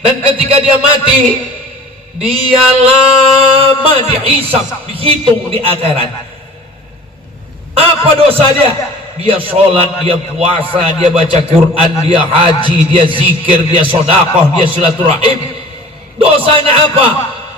Dan ketika dia mati, dia lama dihisab, dihitung di akhirat. Apa dosa dia? Dia sholat, dia puasa, dia baca Quran, dia haji, dia zikir, dia sedekah, dia silaturahim. Dosanya apa?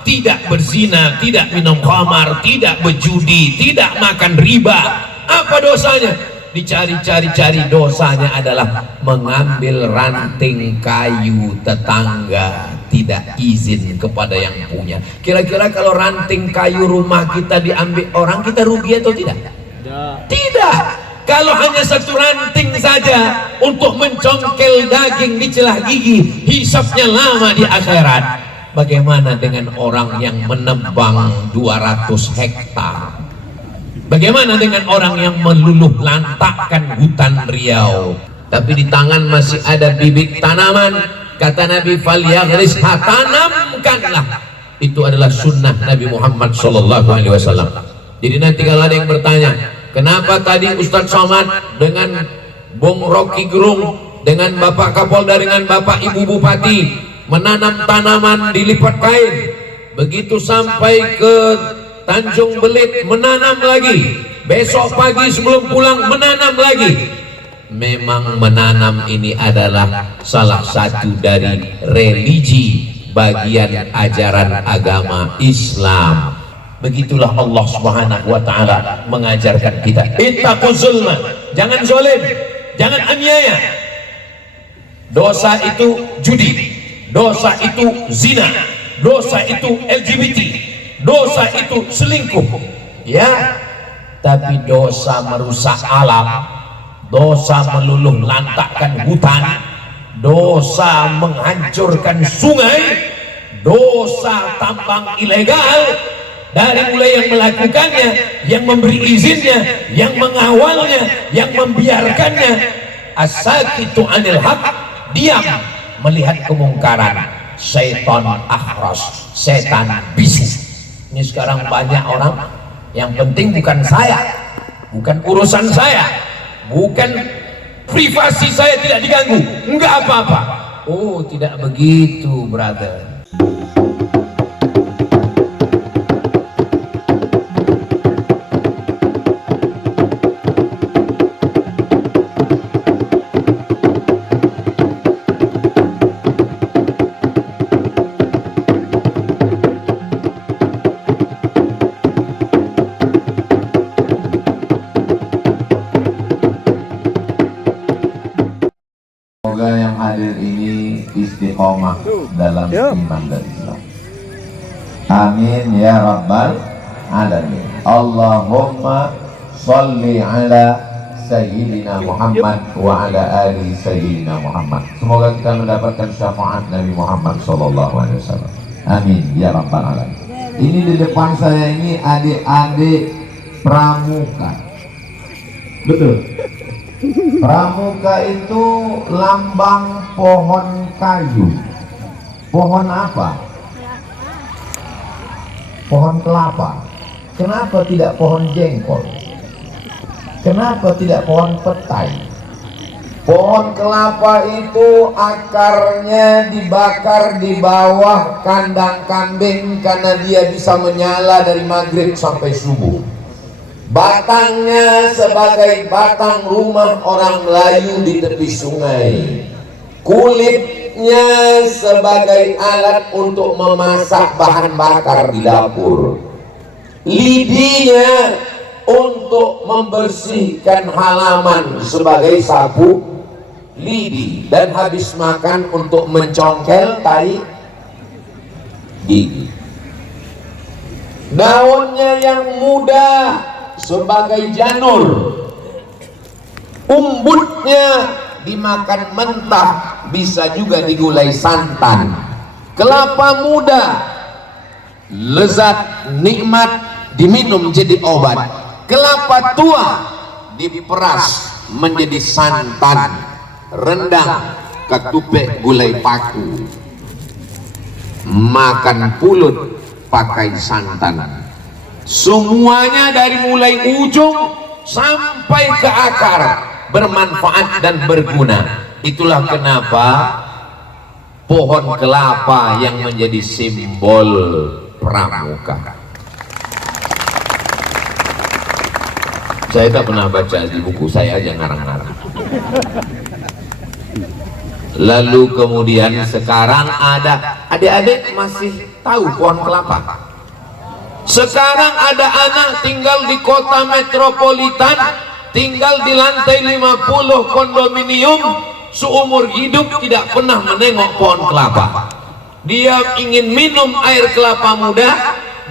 Tidak berzina, tidak minum khamar, tidak berjudi, tidak makan riba. Apa dosanya? Dicari-cari, dosanya adalah mengambil ranting kayu tetangga, tidak izin kepada yang punya. Kira-kira kalau ranting kayu rumah kita diambil orang, kita rugi atau tidak? Tidak. Kalau hanya satu ranting saja untuk mencongkel daging di celah gigi, hisabnya lama di akhirat. Bagaimana dengan orang yang menebang 200 hektar? Bagaimana dengan orang yang meluluh lantakkan hutan Riau, tapi di tangan masih ada bibit tanaman? Kata Nabi, falyaghris, tanamkanlah. Itu adalah sunnah Nabi Muhammad SAW. Jadi nanti kalau ada yang bertanya, kenapa tadi Ustadz Somad dengan Bung Rocky Gerung, dengan Bapak Kapolda, dengan Bapak Ibu Bupati menanam tanaman dilipat kain, begitu sampai ke Tanjung Belit menanam lagi, besok pagi sebelum pulang menanam lagi? Memang menanam ini adalah salah satu dari religi, bagian ajaran agama Islam. Begitulah Allah Subhanahu wa ta'ala mengajarkan kita. Ittaquz zulma, jangan zalim, jangan aniaya. Dosa itu judi, dosa itu zina, dosa itu LGBT, dosa itu selingkuh, ya. Tapi dosa merusak alam, dosa meluluh lantakkan hutan, dosa menghancurkan sungai, dosa tambang ilegal, dari mulai yang melakukannya, yang memberi izinnya, yang mengawalnya, yang membiarkannya. As-sakitu anil haq, diam melihat kemungkaran. Syaitan akhras, setan bisu. Ini sekarang banyak orang yang penting bukan saya, bukan urusan saya, bukan privasi saya tidak diganggu, enggak apa-apa. Oh, tidak begitu, brother. Semoga yang hadir ini istiqomah dalam iman dan Islam. Amin ya rabbal alamin. Allahumma sholli ala sayyidina Muhammad wa ala ali sayyidina Muhammad. Semoga kita mendapatkan syafaat Nabi Muhammad SAW. Amin ya rabbal alamin. Ini di depan saya ini adik-adik pramuka. Betul. Pramuka itu lambang pohon kayu. Pohon apa? Pohon kelapa. Kenapa tidak pohon jengkol? Kenapa tidak pohon petai? Pohon kelapa itu akarnya dibakar di bawah kandang kambing karena dia bisa menyala dari maghrib sampai subuh. Batangnya sebagai batang rumah orang Melayu di tepi sungai. Kulitnya sebagai alat untuk memasak bahan bakar di dapur. Lidinya untuk membersihkan halaman sebagai sapu lidi. Dan habis makan untuk mencongkel tai gigi. Daunnya yang muda sebagai janur, umbutnya dimakan mentah, bisa juga digulai santan. Kelapa muda lezat nikmat, diminum jadi obat. Kelapa tua diperas menjadi santan, rendang, ketupat, gulai paku. Makan pulut pakai santan. Semuanya dari mulai ujung sampai ke akar bermanfaat dan berguna. Itulah kenapa pohon kelapa yang menjadi simbol pramuka. Saya tak pernah baca di buku saya aja ngarang-ngarang. Lalu kemudian sekarang ada adik-adik masih tahu pohon kelapa. Sekarang ada anak tinggal di kota metropolitan, tinggal di lantai 50 kondominium, seumur hidup tidak pernah menengok pohon kelapa. Dia ingin minum air kelapa muda,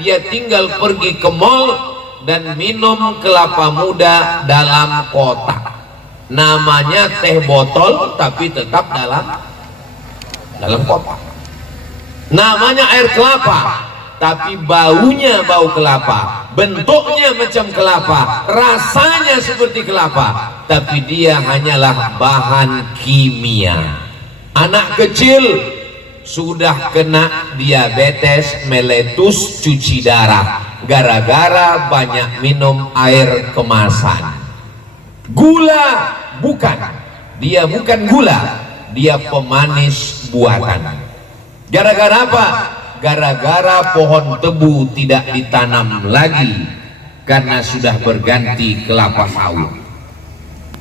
dia tinggal pergi ke mall dan minum kelapa muda dalam kotak. Namanya teh botol tapi tetap dalam kotak. Namanya air kelapa tapi baunya bau kelapa, bentuknya macam kelapa, rasanya seperti kelapa, tapi dia hanyalah bahan kimia. Anak kecil sudah kena diabetes meletus, cuci darah gara-gara banyak minum air kemasan. Gula bukan, dia bukan gula, dia pemanis buatan. Gara-gara apa? Gara-gara pohon tebu tidak ditanam lagi karena sudah berganti kelapa sawit.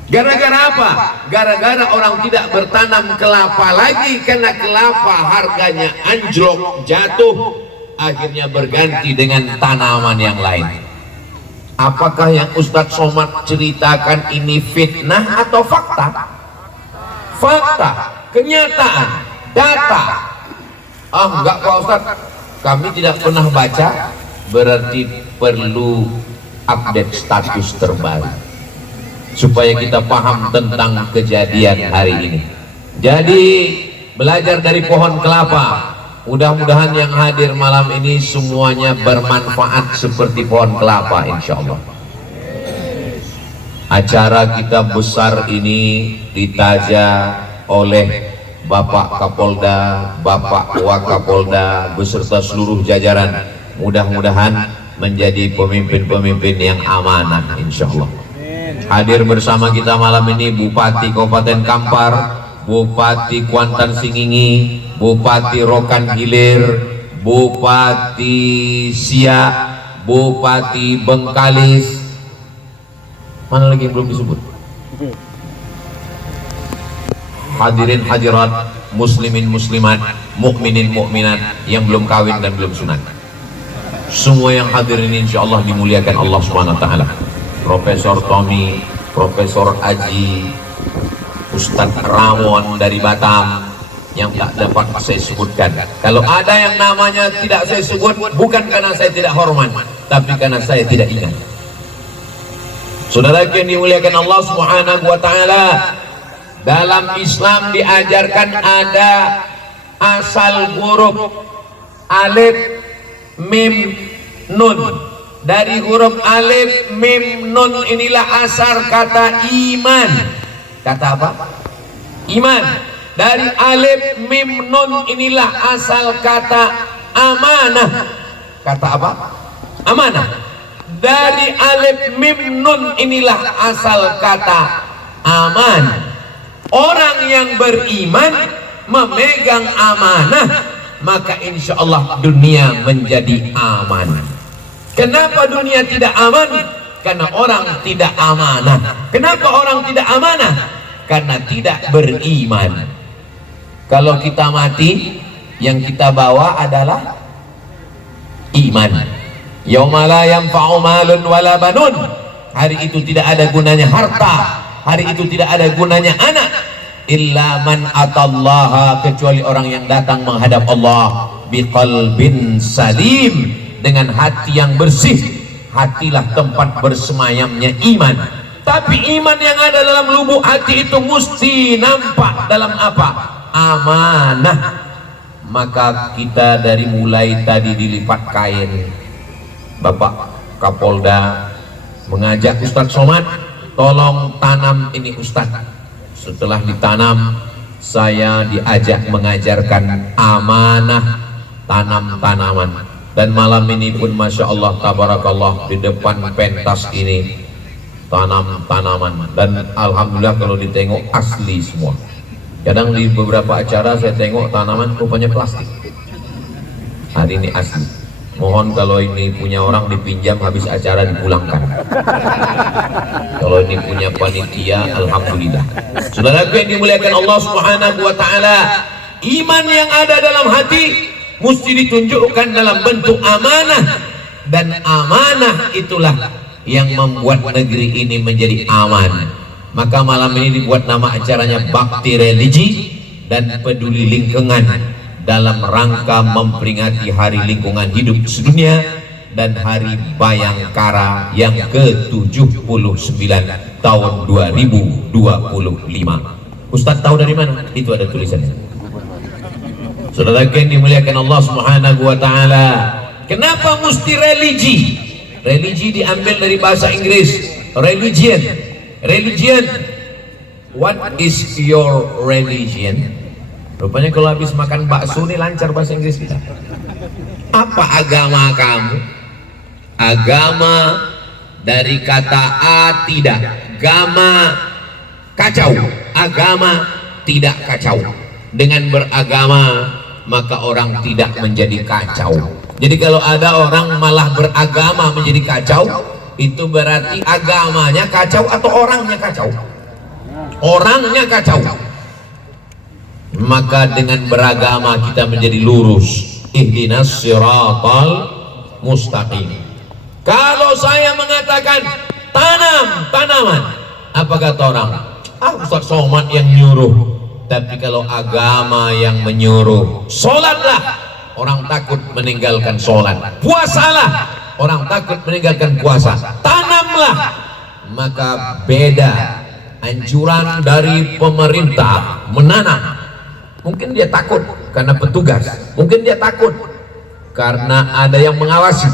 Gara-gara apa? Gara-gara orang tidak bertanam kelapa lagi karena kelapa harganya anjlok, jatuh, akhirnya berganti dengan tanaman yang lain. Apakah yang Ustadz Somad ceritakan ini fitnah atau fakta? Fakta, kenyataan, data. Enggak Pak Ustadz, kami tidak pernah baca, berarti perlu update status terbaru supaya kita paham tentang kejadian hari ini. Jadi belajar dari pohon kelapa. Mudah-mudahan yang hadir malam ini semuanya bermanfaat seperti pohon kelapa, insya Allah. Acara kita besar ini ditaja oleh Bapak Kapolda, Bapak Wakapolda beserta seluruh jajaran. Mudah-mudahan menjadi pemimpin-pemimpin yang amanah, insya Allah. Hadir bersama kita malam ini Bupati Kabupaten Kampar, Bupati Kuantan Singingi, Bupati Rokan Hilir, Bupati Siak, Bupati Bengkalis. Mana lagi yang belum disebut? Hadirin hadirat, muslimin muslimat, mukminin mukminat yang belum kawin dan belum sunat. Semua yang hadir ini insya Allah dimuliakan Allah Subhanahu Wa Taala. Profesor Tommy, Profesor Aji, Ustadz Ramon dari Batam yang tak dapat saya sebutkan. Kalau ada yang namanya tidak saya sebut, bukan karena saya tidak hormat, tapi karena saya tidak ingat. Saudara yang dimuliakan Allah Subhanahu Wa Taala, dalam Islam diajarkan ada asal huruf alif, mim, nun. Dari huruf alif, mim, nun inilah asal kata iman. Kata apa? Iman. Dari alif, mim, nun inilah asal kata amanah. Kata apa? Amanah. Dari alif, mim, nun inilah asal kata aman. Orang yang beriman memegang amanah, maka insya Allah dunia menjadi aman. Kenapa dunia tidak aman? Karena orang tidak amanah. Kenapa orang tidak amanah? Karena tidak beriman. Kalau kita mati, yang kita bawa adalah iman. Yauma la yanfa'u malun wala banun. Hari itu tidak ada gunanya harta, hari itu tidak ada gunanya anak, illa man atallaha, kecuali orang yang datang menghadap Allah biqalbin salim, dengan hati yang bersih. Hatilah tempat bersemayamnya iman. Tapi iman yang ada dalam lubuk hati itu mesti nampak dalam apa? Amanah. Maka kita dari mulai tadi dilipat kain, Bapak Kapolda mengajak Ustadz Somad, tolong tanam ini Ustadz. Setelah ditanam, saya diajak mengajarkan amanah tanam tanaman. Dan malam ini pun Masya Allah tabarakallah, di depan pentas ini tanam tanaman, dan alhamdulillah kalau ditengok asli semua. Kadang di beberapa acara saya tengok tanaman rupanya plastik. Hari ini asli. Mohon kalau ini punya orang dipinjam habis acara dipulangkan. Kalau ini punya panitia, alhamdulillah. Saudaraku yang dimuliakan Allah Subhanahu wa taala, iman yang ada dalam hati mesti ditunjukkan dalam bentuk amanah, dan amanah itulah yang membuat negeri ini menjadi aman. Maka malam ini dibuat nama acaranya Bakti Religi dan Peduli Lingkungan dalam rangka memperingati Hari Lingkungan Hidup Sedunia dan Hari Bayangkara yang ke-79 tahun 2025. Ustaz tahu dari mana? Itu ada tulisannya. Saudara yang dimuliakan Allah Subhanahu wa taala, kenapa mesti religi? Religi diambil dari bahasa Inggris, religion. Religion. What is your religion? Rupanya kalau habis makan bakso ini lancar bahasa Inggris kita. Apa agama kamu? Agama dari kata a tidak, gama kacau, agama tidak kacau. Dengan beragama maka orang tidak menjadi kacau. Jadi kalau ada orang malah beragama menjadi kacau, itu berarti agamanya kacau atau orangnya kacau. Orangnya kacau. Maka dengan beragama kita menjadi lurus. Ihdinas siratal mustaqim. Kalau saya mengatakan tanam tanaman, apa kata orang? Ustaz Somad yang nyuruh. Tapi kalau agama yang menyuruh, sholatlah, orang takut meninggalkan sholat. Puasalah, orang takut meninggalkan puasa. Tanamlah, maka beda anjuran dari pemerintah menanam. Mungkin dia takut karena petugas, mungkin dia takut karena ada yang mengawasi.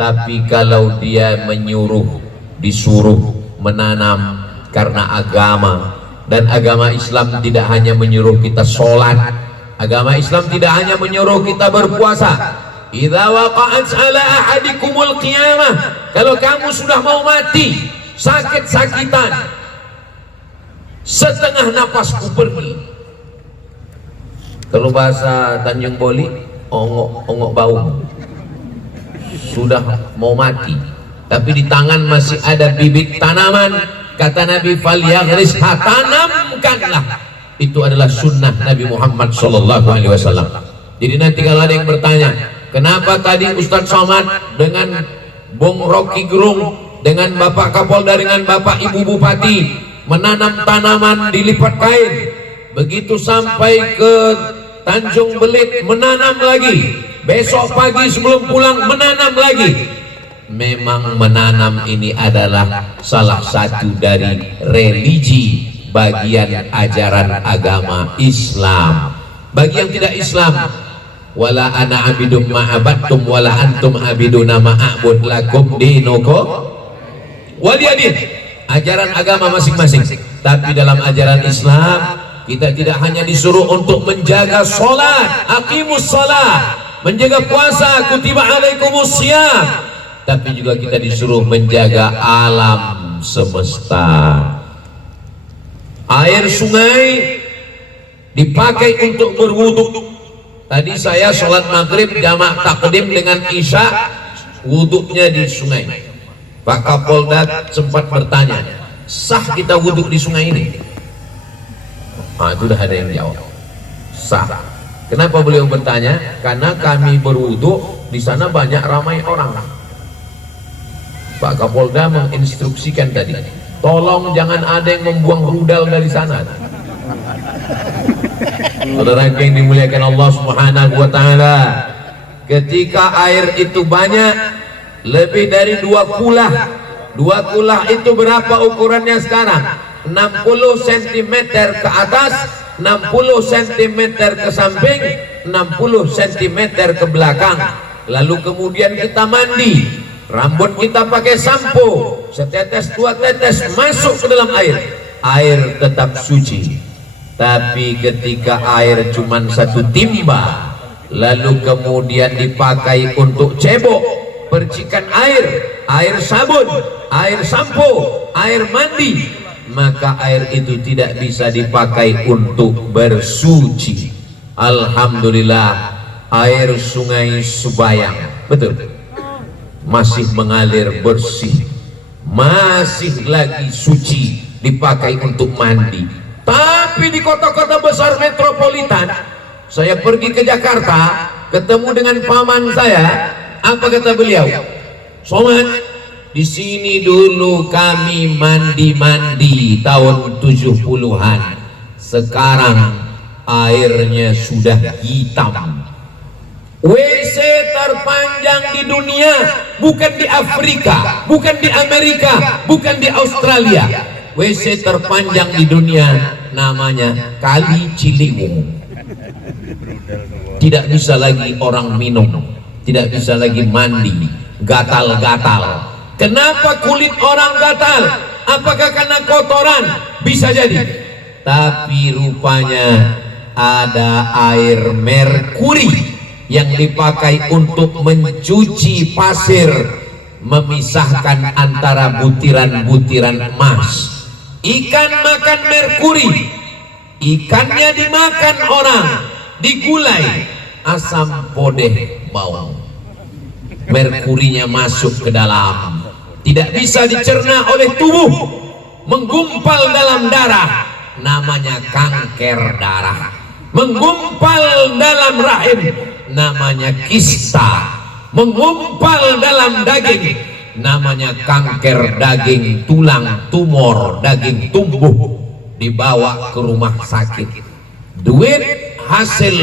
Tapi kalau dia menyuruh, disuruh menanam karena agama. Dan agama Islam tidak hanya menyuruh kita sholat, agama Islam tidak hanya menyuruh kita berpuasa. Idza waqa'at ala ahadikumul qiyamah, kalau kamu sudah mau mati, sakit-sakitan, setengah napasku pergi. Kalau bahasa Tanjung Boli, ongok bau, sudah mau mati, tapi di tangan masih ada bibit tanaman. Kata Nabi, falyaghris, tanamkanlah. Itu adalah sunnah Nabi Muhammad SAW. Jadi nanti kalau ada yang bertanya, kenapa tadi Ustadz Somad dengan Bung Rocky Gerung, dengan Bapak Kapolda, dengan Bapak Ibu Bupati menanam tanaman dilipat kain, begitu sampai ke Tanjung Belit menanam lagi, besok pagi sebelum pulang menanam lagi. Memang menanam ini adalah salah satu dari religi, bagian ajaran agama Islam. Bagi yang tidak Islam, wala ana abidum ma'abattum wala antum abiduna ma'abud lakum dinukum waliyadin. Ajaran agama masing-masing. Tapi dalam ajaran Islam kita tidak hanya disuruh untuk menjaga sholat, aqimus sholat, menjaga puasa, kutiba alaikumus syiyam, tapi juga kita disuruh menjaga alam semesta. Air sungai dipakai untuk berwudu. Tadi saya sholat maghrib jamak takdim dengan isya, wuduknya di sungai. Pak Kapolda sempat bertanya, sah kita wuduk di sungai ini? Itu sudah ada yang jawab, sah. Kenapa beliau bertanya? Karena kami berwuduk di sana banyak ramai orang. Pak Kapolda menginstruksikan tadi, tolong jangan ada yang membuang rudal dari sana. Saudara yang dimuliakan Allah Subhanahu wa taala, ketika air itu banyak, lebih dari 2 kulah. 2 kulah itu berapa ukurannya sekarang? 60 cm ke atas, 60 cm ke samping, 60 cm ke belakang. Lalu kemudian kita mandi. Rambut kita pakai sampo, setetes 2 tetes masuk ke dalam air, air tetap suci. Tapi ketika air cuma 1 timba, lalu kemudian dipakai untuk cebok, percikan air, air sabun, air sampo, air mandi, maka air itu tidak bisa dipakai untuk bersuci. Alhamdulillah, air sungai Subayang, betul, masih mengalir bersih, masih lagi suci, dipakai untuk mandi. Tapi di kota-kota besar metropolitan, saya pergi ke Jakarta, ketemu dengan paman saya, apa kata beliau? Somad, di sini dulu kami mandi-mandi tahun 70-an. Sekarang airnya sudah hitam. WC terpanjang di dunia bukan di Afrika, bukan di Amerika, bukan di Australia. WC terpanjang di dunia namanya Kali Ciliwung. Tidak bisa lagi orang minum, tidak bisa lagi mandi, gatal-gatal. Kenapa kulit orang gatal? Apakah karena kotoran? Bisa jadi. Tapi rupanya ada air merkuri yang dipakai untuk mencuci pasir, memisahkan antara butiran-butiran emas. Ikan makan merkuri, ikannya dimakan orang, digulai, asam podeh bau, merkurinya masuk ke dalam, tidak bisa dicerna oleh tubuh, menggumpal dalam darah, namanya kanker darah. Menggumpal dalam rahim, namanya kista. Menggumpal dalam daging, namanya kanker daging, tulang, tumor daging tumbuh, dibawa ke rumah sakit. Duit hasil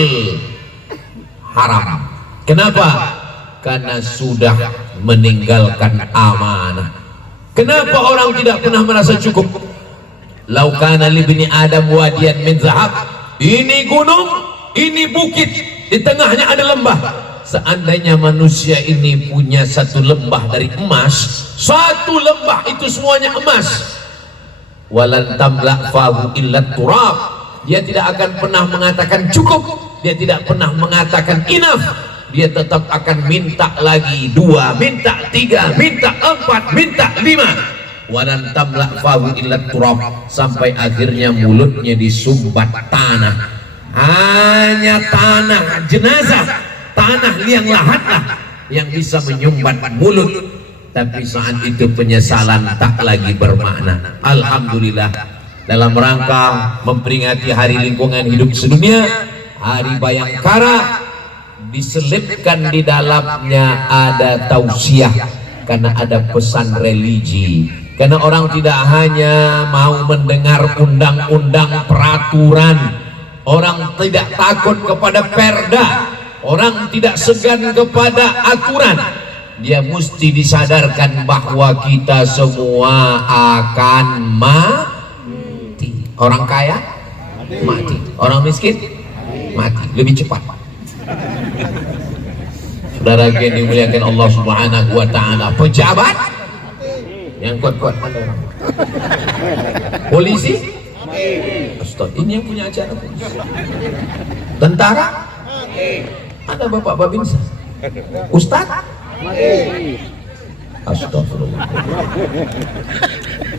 haram. Kenapa? Karena sudah meninggalkan amanah. Kenapa orang tidak pernah merasa cukup? Laukana libni Adam wadiyan min zahab. Ini gunung, ini bukit, di tengahnya ada lembah. Seandainya manusia ini punya satu lembah dari emas, satu lembah itu semuanya emas, walan tamla fahu illa turab, dia tidak akan pernah mengatakan cukup, dia tidak pernah mengatakan enough, dia tetap akan minta lagi 2, minta 3, minta 4, minta 5, walan tamla fahu illa turab, sampai akhirnya mulutnya disumbat tanah. Hanya tanah jenazah, tanah liang lahatlah yang bisa menyumbat mulut. Tapi saat itu penyesalan tak lagi bermakna. Alhamdulillah, dalam rangka memperingati Hari Lingkungan Hidup Sedunia, Hari Bayangkara, diselipkan di dalamnya ada tausiah, karena ada pesan religi. Karena orang tidak hanya mau mendengar undang-undang peraturan, orang tidak takut kepada perda, orang tidak segan kepada aturan. Dia mesti disadarkan bahwa kita semua akan mati. Orang kaya mati, orang miskin mati, lebih cepat. Saudara yang dimuliakan Allah Subhanahu wa taala, pejabat yang kuat-kuat mana orang? Polisi? Ustaz, ini yang punya acara polisi. Tentara? Ada Bapak Babinsa. Ustaz? Astagfirullah.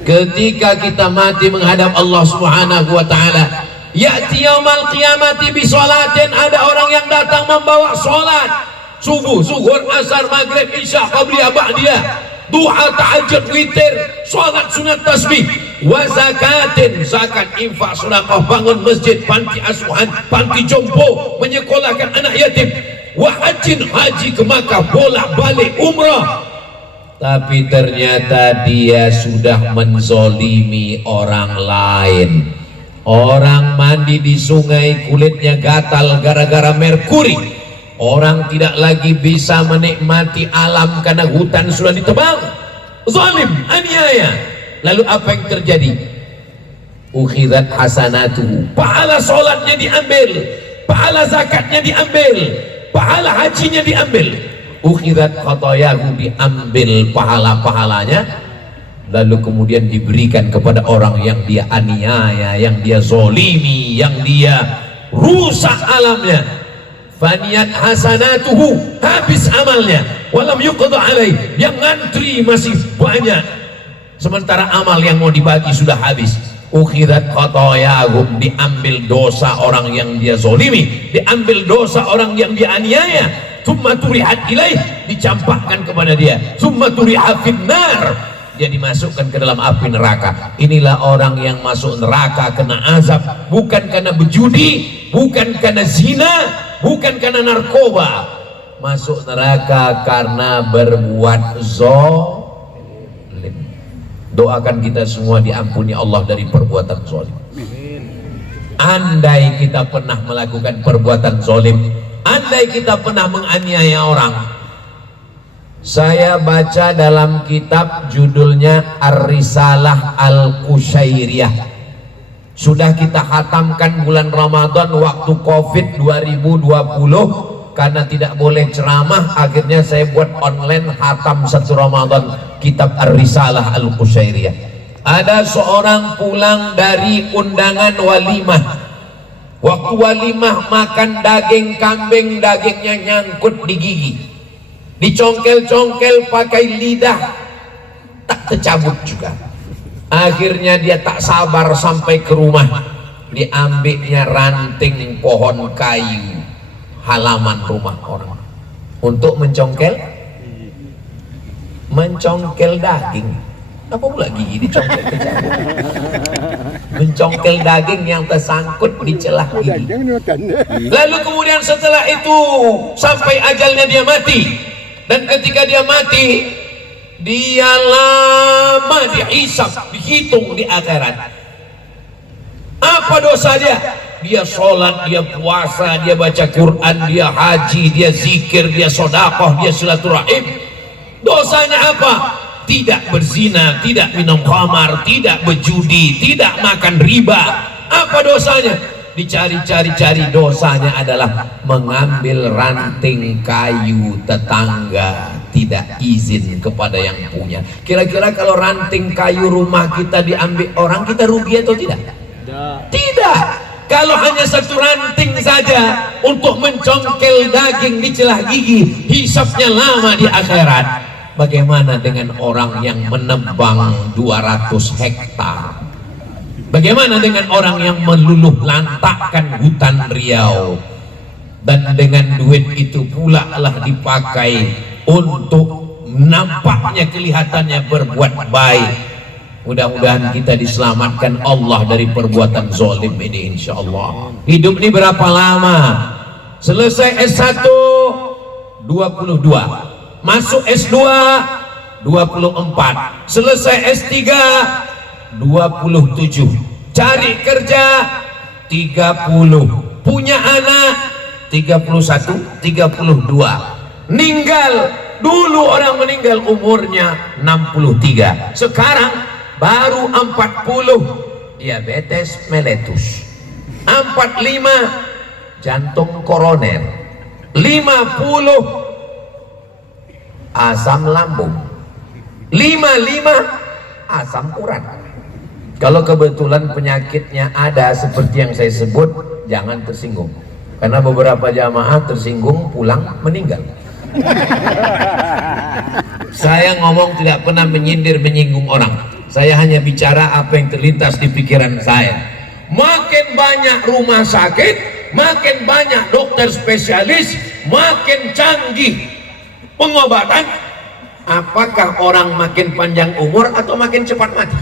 Ketika kita mati menghadap Allah Subhanahu wa taala, ya'ti yaumal qiyamati bi sholatin, ada orang yang datang membawa salat subuh, zuhur, asar, maghrib, isya, qabliyah, ba'diyah, duha, tahajud, witir, salat sunat tasbih, wa zakatin, zakat, infak, sedekah, bangun masjid, panti asuhan, panti jompo, menyekolahkan anak yatim, wa hajjin, haji ke Makkah, bolak-balik umrah. Tapi ternyata dia sudah menzolimi orang lain. Orang mandi di sungai kulitnya gatal gara-gara merkuri. Orang tidak lagi bisa menikmati alam karena hutan sudah ditebang. Zalim, aniaya. Lalu apa yang terjadi? Ukhidat hasanatuhu, pahala sholatnya diambil, pahala zakatnya diambil, pahala hajinya diambil. Ukhidat khotoyahu, diambil pahala-pahalanya, lalu kemudian diberikan kepada orang yang dia aniaya, yang dia zolimi, yang dia rusak alamnya. Faniyat hasanatuhu, habis amalnya, walam yuqda alaih, yang ngantri masih banyak. sementara amal yang mau dibagi sudah habis. Ukhirat khotoyahum, diambil dosa orang yang dia zolimi, diambil dosa orang yang dia aniaya. Summa turihat ilaih, dicampakkan kepada dia. Summa turihat finnar, dia dimasukkan ke dalam api neraka. Inilah orang yang masuk neraka kena azab bukan karena berjudi, bukan karena zina, bukan karena narkoba. Masuk neraka karena berbuat zalim. Doakan kita semua diampuni Allah dari perbuatan zalim. Andai kita pernah melakukan perbuatan zalim, andai kita pernah menganiaya orang. Saya baca dalam kitab judulnya Ar-Risalah Al-Qushairiyah. Sudah kita khatamkan bulan Ramadan waktu Covid 2020. Karena tidak boleh ceramah, akhirnya saya buat online khatam satu Ramadan kitab Ar-Risalah Al-Qushairiyah. Ada seorang pulang dari undangan walimah. Waktu walimah makan daging kambing, dagingnya nyangkut di gigi, dicongkel-congkel pakai lidah, tak tercabut juga. Akhirnya dia tak sabar sampai ke rumah, diambilnya ranting pohon kayu halaman rumah orang untuk mencongkel daging. Apa pula gigi dicongkel kecabut? Mencongkel daging yang tersangkut di celah gigi. Lalu kemudian setelah itu sampai ajalnya dia mati, dan ketika dia mati dia lama dihisab, dihitung di akhirat. Apa dosa dia? Dia sholat, dia puasa, dia baca Quran, dia haji, dia zikir, dia sedekah, dia silaturahim. Dosanya apa? Tidak berzina, tidak minum khamar, tidak berjudi, tidak makan riba. Apa dosanya? Dicari-cari, dosanya adalah mengambil ranting kayu tetangga, tidak izin kepada yang punya. Kira-kira kalau ranting kayu rumah kita diambil orang, kita rugi atau tidak? Tidak. Kalau hanya satu ranting saja untuk mencongkel daging di celah gigi, hisabnya lama di akhirat. Bagaimana dengan orang yang menebang 200 hektar? Bagaimana dengan orang yang meluluh lantakkan hutan Riau? Dan dengan duit itu pula lah dipakai untuk nampaknya kelihatannya berbuat baik. Mudah-mudahan kita diselamatkan Allah dari perbuatan zalim ini, insya Allah. Hidup ini berapa lama? Selesai S1 22, masuk S2 24, selesai S3 27, cari kerja 30, punya anak 31, 32, meninggal. Dulu orang meninggal umurnya 63, sekarang baru 40, diabetes meletus, 45 jantung koroner, 50 asam lambung, 55 asam urat. Kalau kebetulan penyakitnya ada seperti yang saya sebut, jangan tersinggung, karena beberapa jamaah tersinggung pulang meninggal. Saya ngomong tidak pernah menyindir menyinggung orang, saya hanya bicara apa yang terlintas di pikiran saya. Makin banyak rumah sakit, makin banyak dokter spesialis, makin canggih pengobatan. Apakah orang makin panjang umur atau makin cepat mati?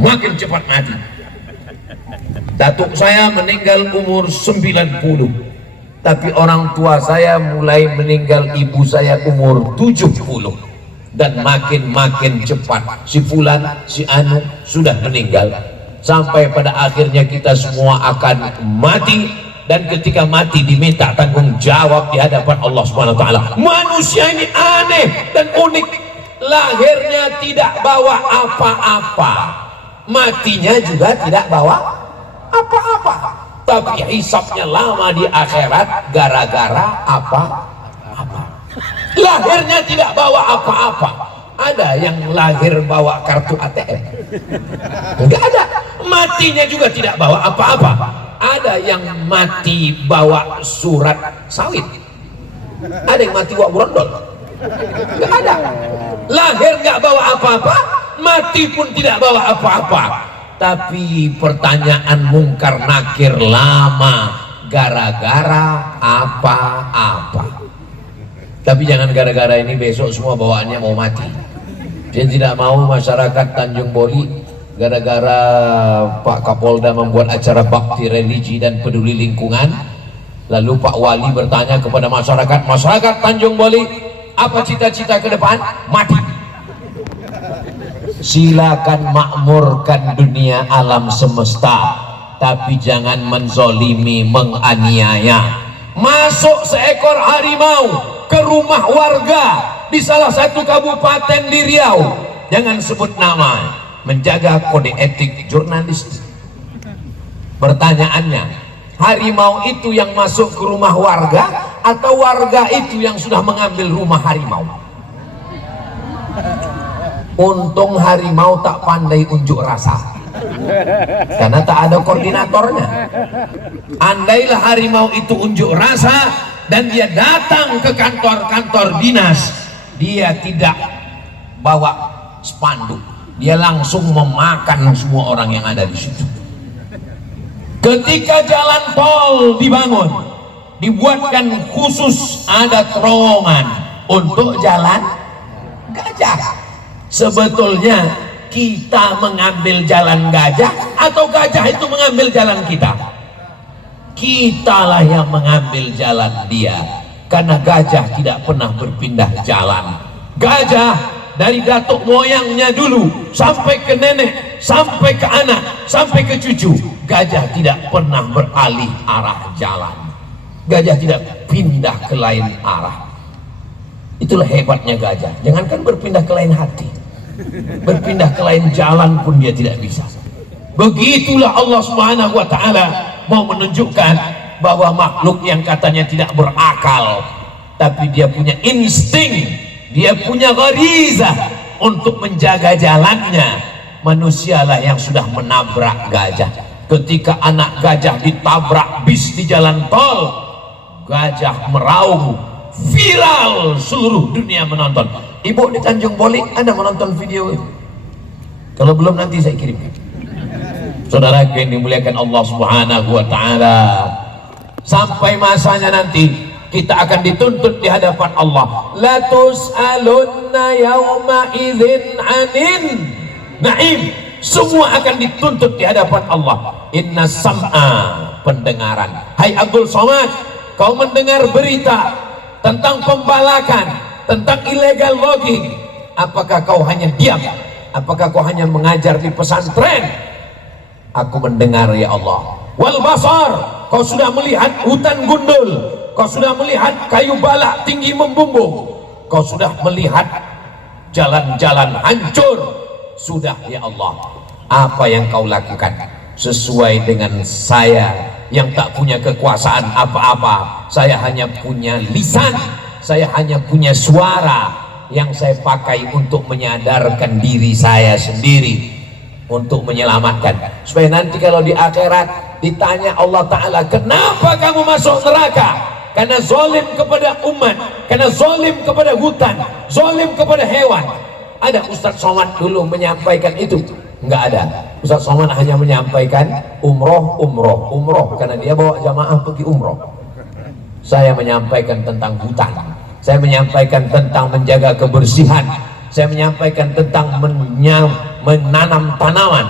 Makin cepat mati. Datuk saya meninggal umur 90, tapi orang tua saya mulai meninggal ibu saya umur 70. Dan makin cepat si fulan, si anu sudah meninggal, sampai pada akhirnya kita semua akan mati. Dan ketika mati diminta tanggung jawab di hadapan Allah Subhanahu wa taala. Manusia ini aneh dan unik, lahirnya tidak bawa apa-apa, matinya juga tidak bawa apa-apa, tapi hisabnya lama di akhirat gara-gara apa-apa. Lahirnya tidak bawa apa-apa. Ada yang lahir bawa kartu ATM? Enggak ada. Matinya juga tidak bawa apa-apa. Ada yang mati bawa surat sawit, ada yang mati bawa brondol. Enggak ada. Lahir enggak bawa apa-apa, mati pun tidak bawa apa-apa. Tapi pertanyaan mungkar nakir lama gara-gara apa-apa. Tapi jangan gara-gara ini besok semua bawaannya mau mati. Dia tidak mau masyarakat Tanjung Boli gara-gara Pak Kapolda membuat acara bakti religi dan peduli lingkungan, lalu Pak Wali bertanya kepada masyarakat Tanjung Boli, apa cita-cita ke depan? Mati. Silakan makmurkan dunia alam semesta, tapi jangan menzolimi, menganiaya. Masuk seekor harimau ke rumah warga di salah satu kabupaten di Riau, jangan sebut nama, menjaga kode etik jurnalis. Pertanyaannya, harimau itu yang masuk ke rumah warga atau warga itu yang sudah mengambil rumah harimau? Untung harimau tak pandai unjuk rasa, karena tak ada koordinatornya. Andailah harimau itu unjuk rasa dan dia datang ke kantor-kantor dinas, dia tidak bawa spanduk, dia langsung memakan semua orang yang ada di situ. Ketika jalan tol dibangun, dibuatkan khusus ada terowongan untuk jalan gajah. Sebetulnya kita mengambil jalan gajah atau gajah itu mengambil jalan kita? Kitalah yang mengambil jalan dia, karena gajah tidak pernah berpindah jalan. Gajah dari datuk moyangnya dulu sampai ke nenek, sampai ke anak, sampai ke cucu, gajah tidak pernah beralih arah jalan. Gajah tidak pindah ke lain arah. Itulah hebatnya gajah. Jangankan berpindah ke lain hati, berpindah ke lain jalan pun dia tidak bisa. Begitulah Allah Subhanahu wa ta'ala mau menunjukkan bahwa makhluk yang katanya tidak berakal, tapi dia punya insting, dia punya gharizah untuk menjaga jalannya. Manusialah yang sudah menabrak gajah. Ketika anak gajah ditabrak bis di jalan tol, gajah meraung, viral, seluruh dunia menonton. Ibu di Tanjung Boli, Anda menonton video itu? Kalau belum nanti saya kirimkan. Saudara yang dimuliakan Allah Subhanahu wa ta'ala, sampai masanya nanti kita akan dituntut di hadapan Allah. La tus'alunna yawma idzin 'anin na'im. Semua akan dituntut di hadapan Allah. Inna sam'a, pendengaran. Hai Abdul Somad, kau mendengar berita tentang pembalakan, tentang illegal logging, apakah kau hanya diam? Apakah kau hanya mengajar di pesantren? Aku mendengar ya Allah. Wal basar, kau sudah melihat hutan gundul, kau sudah melihat kayu balak tinggi membumbung, kau sudah melihat jalan-jalan hancur. Sudah ya Allah. Apa yang kau lakukan sesuai dengan saya yang tak punya kekuasaan apa-apa. Saya hanya punya lisan, saya hanya punya suara yang saya pakai untuk menyadarkan diri saya sendiri, untuk menyelamatkan, supaya nanti kalau di akhirat ditanya Allah Ta'ala, kenapa kamu masuk neraka? Karena zalim kepada umat, karena zalim kepada hutan, zalim kepada hewan. Ada Ustadz Somad dulu menyampaikan itu? Enggak ada. Ustadz Somad hanya menyampaikan umroh, karena dia bawa jamaah pergi umroh. Saya menyampaikan tentang hutan, saya menyampaikan tentang menjaga kebersihan, saya menyampaikan tentang menanam tanaman.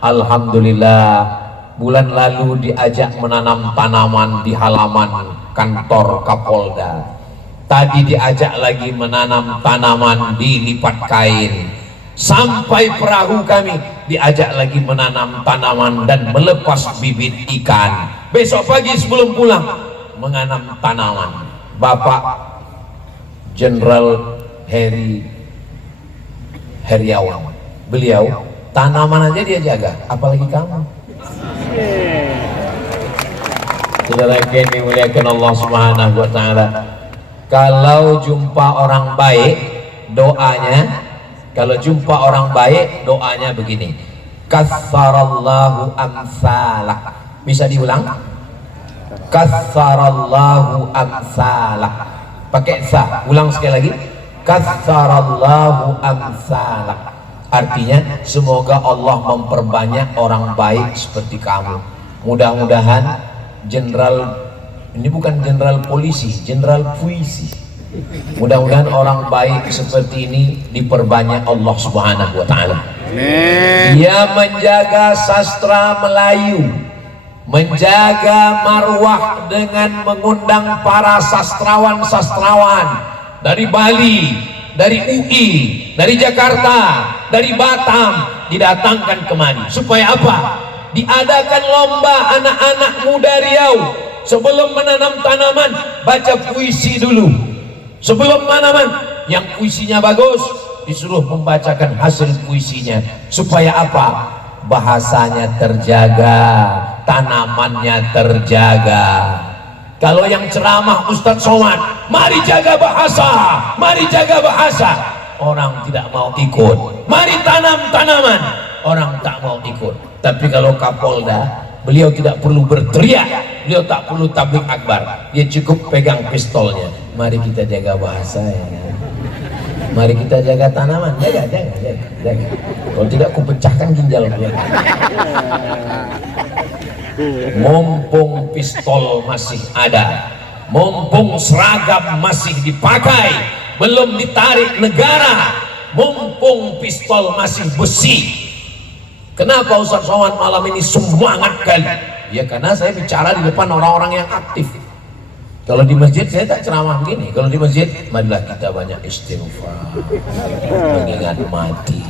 Alhamdulillah, bulan lalu diajak menanam tanaman di halaman kantor Kapolda. Tadi diajak lagi menanam tanaman di lipat kain. Sampai perahu kami diajak lagi menanam tanaman dan melepas bibit ikan. Besok pagi sebelum pulang menanam tanaman. Bapak Jenderal Heriawan, beliau tanaman aja dia jaga, apalagi kamu. Saudara yang dimuliakan Allah Subhanahu wa ta'ala, kalau jumpa orang baik doanya, kalau jumpa orang baik doanya begini, katsarallahu amsalak. Bisa diulang? Katsarallahu amsalak, pakai sa, ulang sekali lagi. Katsarallahu amsalak. Artinya semoga Allah memperbanyak orang baik seperti kamu. Mudah-mudahan jenderal, ini bukan jenderal polisi, jenderal puisi. Mudah-mudahan orang baik seperti ini diperbanyak Allah Subhanahu wa taala. Dia menjaga sastra Melayu, menjaga marwah dengan mengundang para sastrawan-sastrawan dari Bali, dari UI, dari Jakarta, dari Batam, didatangkan kemari. Supaya apa? Diadakan lomba anak-anak muda Riau. Sebelum menanam tanaman, baca puisi dulu. Sebelum tanaman, yang puisinya bagus, disuruh membacakan hasil puisinya. Supaya apa? Bahasanya terjaga, tanamannya terjaga. Kalau yang ceramah Ustadz Somad, mari jaga bahasa, mari jaga bahasa, orang tidak mau ikut. Mari tanam tanaman, orang tak mau ikut. Tapi kalau Kapolda, beliau tidak perlu berteriak, beliau tak perlu tablik akbar, dia cukup pegang pistolnya. Mari kita jaga bahasa ya. Mari kita jaga tanaman, jaga. Kalau tidak, aku pecahkan ginjal dia. Mumpung pistol masih ada, mumpung seragam masih dipakai, belum ditarik negara, mumpung pistol masih besi. Kenapa Ustaz Somad malam ini semangat kali? Ya karena saya bicara di depan orang-orang yang aktif. Kalau di masjid saya tak ceramah begini. Kalau di masjid, marilah kita banyak istighfar, mengingat mati.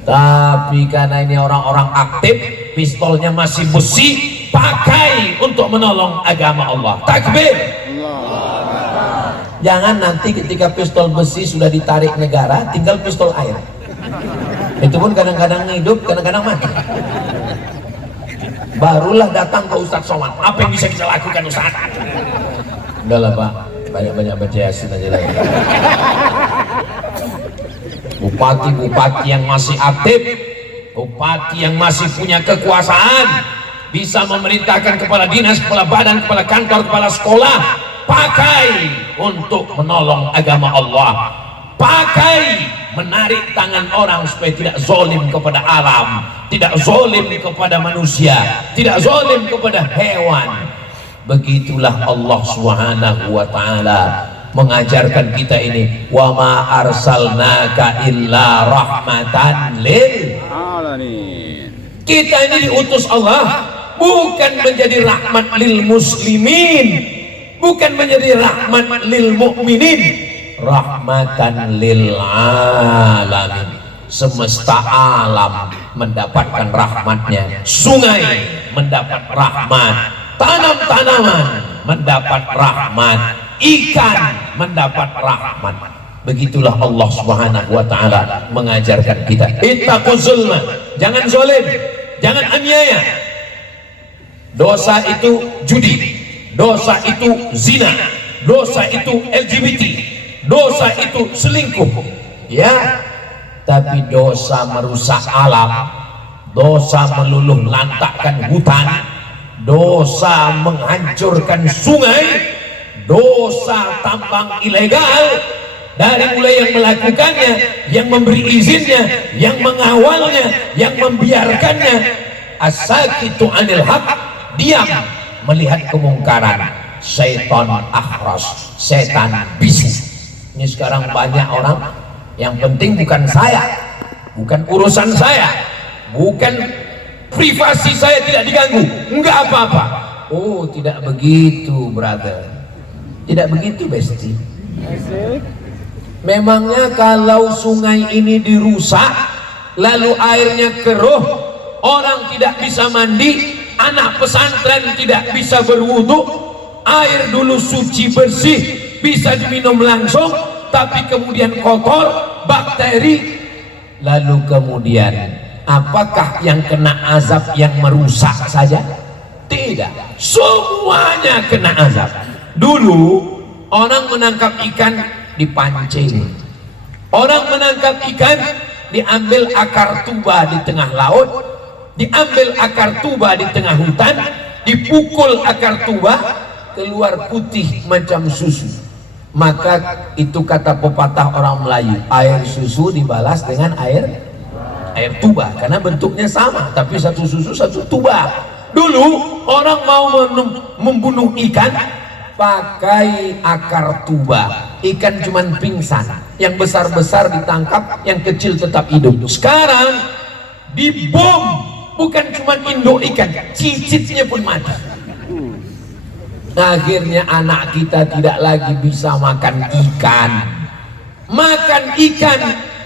Tapi karena ini orang-orang aktif, pistolnya masih besi, pakai untuk menolong agama Allah. Takbir. Jangan nanti ketika pistol besi sudah ditarik negara, tinggal pistol air. Itu pun kadang-kadang hidup, kadang-kadang mati. Barulah datang ke Ustadz Somad. Apa yang bisa kita lakukan Ustadz? Udahlah Pak, banyak-banyak baca Yasin aja lagi. Bupati-bupati yang masih aktif, bupati yang masih punya kekuasaan, bisa memerintahkan kepala dinas, kepala badan, kepala kantor, kepala sekolah, pakai untuk menolong agama Allah. Pakai menarik tangan orang supaya tidak zolim kepada alam, tidak zolim kepada manusia, tidak zolim kepada hewan. Begitulah Allah Subhanahu wa taala mengajarkan kita ini, wa ma arsalnaka illa rahmatan lil alamin. Kita ini diutus Allah bukan menjadi rahmat lil muslimin, bukan menjadi rahmat lil mukminin, rahmatan lil alamin. Semesta alam mendapatkan rahmatnya, sungai mendapat rahmat, tanam-tanaman mendapat rahmat, ikan mendapat rahmat. Begitulah Allah Subhanahu wa taala mengajarkan kita. Ittaquz zulma, jangan zalim, jangan aniaya. Dosa itu judi, dosa itu zina, dosa itu LGBT, dosa itu selingkuh, ya. Tapi dosa merusak alam, dosa meluluh lantakkan hutan, dosa menghancurkan sungai, dosa tambang ilegal, dari mulai yang melakukannya, yang memberi izinnya, yang mengawalnya, yang membiarkannya. As-sakitu anil haq, diam melihat kemungkaran. Syaitan akhras, setan bisu. Ini sekarang banyak orang, yang penting bukan saya, bukan urusan saya, bukan privasi saya tidak diganggu, enggak apa-apa. Oh, tidak begitu brother, tidak begitu besti. Memangnya kalau sungai ini dirusak, lalu airnya keruh, orang tidak bisa mandi, anak pesantren tidak bisa berwudu, air dulu suci bersih bisa diminum langsung, tapi kemudian kotor, bakteri. Lalu kemudian apakah yang kena azab yang merusak saja? Tidak, semuanya kena azab. Dulu orang menangkap ikan dipancing, orang menangkap ikan diambil akar tuba di tengah laut, diambil akar tuba di tengah hutan, dipukul akar tuba, keluar putih macam susu. Maka itu kata pepatah orang Melayu, air susu dibalas dengan air tuba, karena bentuknya sama tapi satu susu satu tuba. Dulu orang mau membunuh ikan pakai akar tuba, ikan cuman pingsan, yang besar-besar ditangkap, yang kecil tetap hidup. Sekarang dibom, bukan cuman induk ikan, cicitnya pun mati. Akhirnya anak kita tidak lagi bisa makan ikan. Makan ikan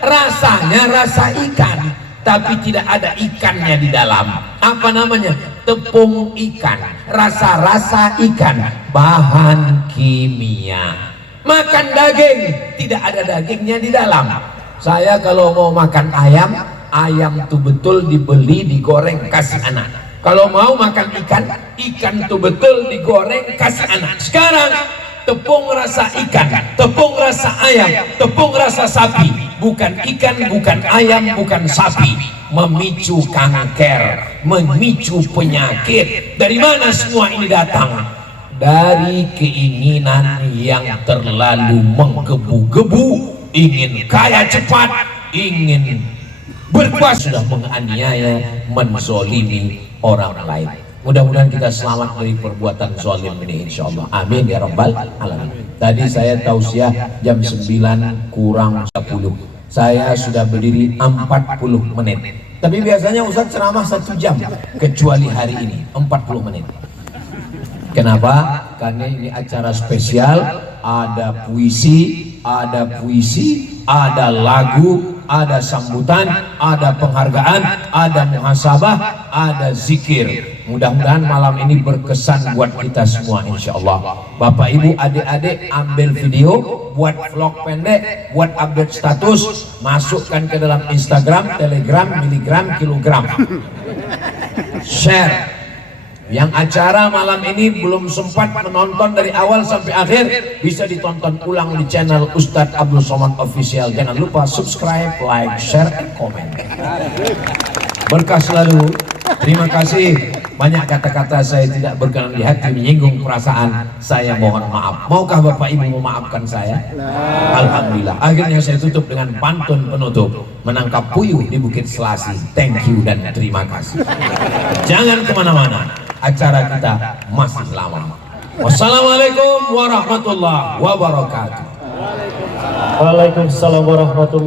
rasanya rasa ikan, tapi tidak ada ikannya di dalam. Apa namanya? Tepung ikan, rasa-rasa ikan, bahan kimia. Makan daging, tidak ada dagingnya di dalam. Saya kalau mau makan ayam, ayam tuh betul dibeli, digoreng, kasih anak. Kalau mau makan ikan, ikan tuh betul digoreng, kasih anak. Sekarang tepung rasa ikan, tepung rasa ayam, tepung rasa sapi, bukan ikan, bukan ayam, bukan sapi, memicu kanker, memicu penyakit. Dari mana semua ini datang? Dari keinginan yang terlalu menggebu-gebu, ingin kaya cepat, ingin berkuasa, sudah menganiaya, menzolimi orang lain. Mudah-mudahan kita selamat dari perbuatan zalim ini, insyaallah. Amin ya rabbal alamin. Tadi saya tausiah jam 9 kurang 10. Saya sudah berdiri 40 menit. Tapi biasanya Ustaz ceramah 1 jam, kecuali hari ini 40 menit. Kenapa? Karena ini acara spesial, ada puisi, ada lagu, ada sambutan, ada penghargaan, ada muhasabah, ada zikir. Mudah-mudahan malam ini berkesan buat kita semua, insyaallah. Bapak ibu adik-adik ambil video, buat vlog pendek, buat update status, masukkan ke dalam Instagram, Telegram, miligram, kilogram, share. Yang acara malam ini belum sempat menonton dari awal sampai akhir, bisa ditonton ulang di channel Ustadz Abdul Somad Official. Jangan lupa subscribe, like, share, dan komen. Berkah selalu. Terima kasih. Banyak kata-kata saya tidak berkenan di hati, menyinggung perasaan, saya mohon maaf. Maukah Bapak Ibu memaafkan saya? Alhamdulillah. Akhirnya saya tutup dengan pantun penutup, menangkap puyuh di Bukit Selasi. Thank you dan terima kasih. Jangan kemana-mana, acara kita masih lama. Wassalamualaikum warahmatullahi wabarakatuh. Waalaikumsalam warahmatullahi